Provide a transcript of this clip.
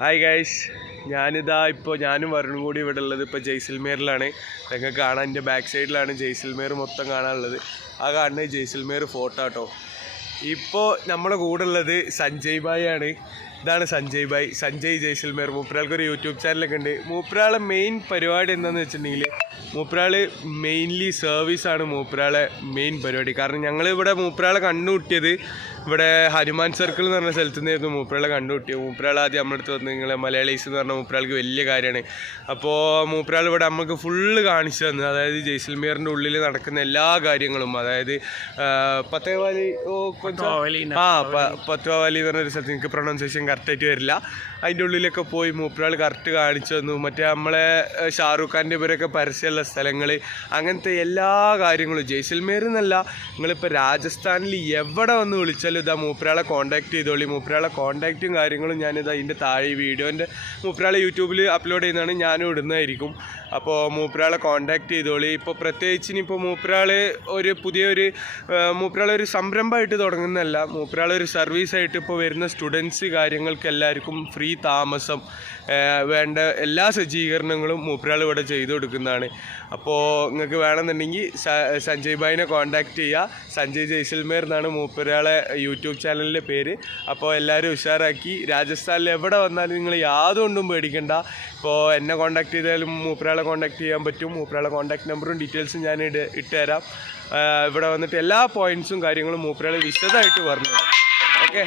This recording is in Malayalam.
ഹായ് ഗൈസ്, ഞാനും വരുണും കൂടി ഇവിടെ ഉള്ളത് ഇപ്പോൾ ജയ്സൽമേറിലാണ്. നിങ്ങൾക്ക് കാണാൻ എൻ്റെ ബാക്ക് സൈഡിലാണ് ജയ്സൽമേർ മൊത്തം കാണാനുള്ളത്. ആ കാണുന്നത് ജയ്സൽമേർ ഫോർട്ട് കേട്ടോ. ഇപ്പോൾ നമ്മുടെ കൂടെ ഉള്ളത് സഞ്ജയ് ഭായ് ആണ്. ഇതാണ് സഞ്ജയ് ജയ്സൽമേർ. മൂപ്പരാൾക്കൊരു യൂട്യൂബ് ചാനലൊക്കെ ഉണ്ട്. മൂപ്പരാളെ മെയിൻ പരിപാടി എന്താണെന്ന് വെച്ചിട്ടുണ്ടെങ്കിൽ മൂപ്പരാൾ മെയിൻലി സർവീസാണ് മൂപ്പരാളെ മെയിൻ പരിപാടി. കാരണം ഞങ്ങളിവിടെ മൂപ്പരാളെ കണ്ടുമുട്ടിയത് ഇവിടെ ഹനുമാൻ സർക്കിൾ എന്ന് പറഞ്ഞ സ്ഥലത്തു നിന്നായിരുന്നു മൂപ്പരാളെ കണ്ടുമുട്ടിയത്. മൂപ്പരാൾ ആദ്യം നമ്മുടെ അടുത്ത് വന്ന് നിങ്ങളെ മലയാളീസ് എന്ന് പറഞ്ഞാൽ മൂപ്പരാൾക്ക് വലിയ കാര്യമാണ്. അപ്പോൾ മൂപ്പരാൾ ഇവിടെ നമുക്ക് ഫുള്ള് കാണിച്ചു തന്നു. അതായത് ജയ്സൽമേറിൻ്റെ ഉള്ളിൽ നടക്കുന്ന എല്ലാ കാര്യങ്ങളും, അതായത് പത്തേവാലി പത്വാവാലി എന്ന് പറഞ്ഞൊരു സ്ഥലത്ത്, എനിക്ക് പ്രൊണൗൺസിയേഷൻ കറക്റ്റായിട്ട് വരില്ല, അതിൻ്റെ ഉള്ളിലൊക്കെ പോയി മൂപ്പരാൾ കറക്റ്റ് കാണിച്ചു തന്നു. മറ്റേ നമ്മളെ ഷാറൂഖ് ഖാൻ്റെ ഇവരൊക്കെ പരസ്യമുള്ള സ്ഥലങ്ങൾ, അങ്ങനത്തെ എല്ലാ കാര്യങ്ങളും. ജയ്സൽമേർ എന്നല്ല, നിങ്ങളിപ്പോൾ രാജസ്ഥാനിൽ എവിടെ വന്ന് വിളിച്ചാലും ഇതാ മൂപ്പരാളെ കോൺടാക്ട് ചെയ്തോളി. മൂപ്പരാളെ കോൺടാക്റ്റും കാര്യങ്ങളും ഞാനിതാ ഇതിൻ്റെ താഴെ വീഡിയോൻ്റെ മൂപ്പരാളെ യൂട്യൂബിൽ അപ്ലോഡ് ചെയ്യുന്നതാണ്, ഞാനും ഇടുന്നതായിരിക്കും. അപ്പോൾ മൂപ്പരാളെ കോൺടാക്ട് ചെയ്തോളി. ഇപ്പോൾ പ്രത്യേകിച്ച് ഇനിയിപ്പോൾ മൂപ്പരാൾ മൂപ്പരാളൊരു സംരംഭമായിട്ട് തുടങ്ങുന്നതല്ല, മൂപ്പരാളൊരു സർവീസായിട്ട് ഇപ്പോൾ വരുന്ന സ്റ്റുഡൻസ് കാര്യങ്ങൾക്ക് എല്ലാവർക്കും ഫ്രീ താമസം, വേണ്ട എല്ലാ സജ്ജീകരണങ്ങളും മൂപ്പരാൾ ഇവിടെ ചെയ്തു കൊടുക്കുന്നതാണ്. അപ്പോൾ നിങ്ങൾക്ക് വേണമെന്നുണ്ടെങ്കിൽ സഞ്ജയ് ഭായിനെ കോൺടാക്ട് ചെയ്യുക. സഞ്ജയ് ജയ്സൽമേർ എന്നാണ് മൂപ്പരാളെ യൂട്യൂബ് ചാനലിൻ്റെ പേര്. അപ്പോൾ എല്ലാവരും ഉഷാറാക്കി. രാജസ്ഥാനിൽ എവിടെ വന്നാലും നിങ്ങൾ യാതൊന്നും പേടിക്കണ്ട. ഇപ്പോൾ എന്നെ കോൺടാക്ട് ചെയ്താലും മൂപ്പരാളെ കോൺടാക്ട് ചെയ്യാൻ പറ്റും. മൂപ്പരാളെ കോൺടാക്ട് നമ്പറും ഡീറ്റെയിൽസും ഞാൻ ഇട്ടുതരാം. ഇവിടെ വന്നിട്ട് എല്ലാ പോയിൻറ്റ്സും കാര്യങ്ങളും മൂപ്പരാൾ വിശദമായിട്ട് പറഞ്ഞു. ഓക്കെ.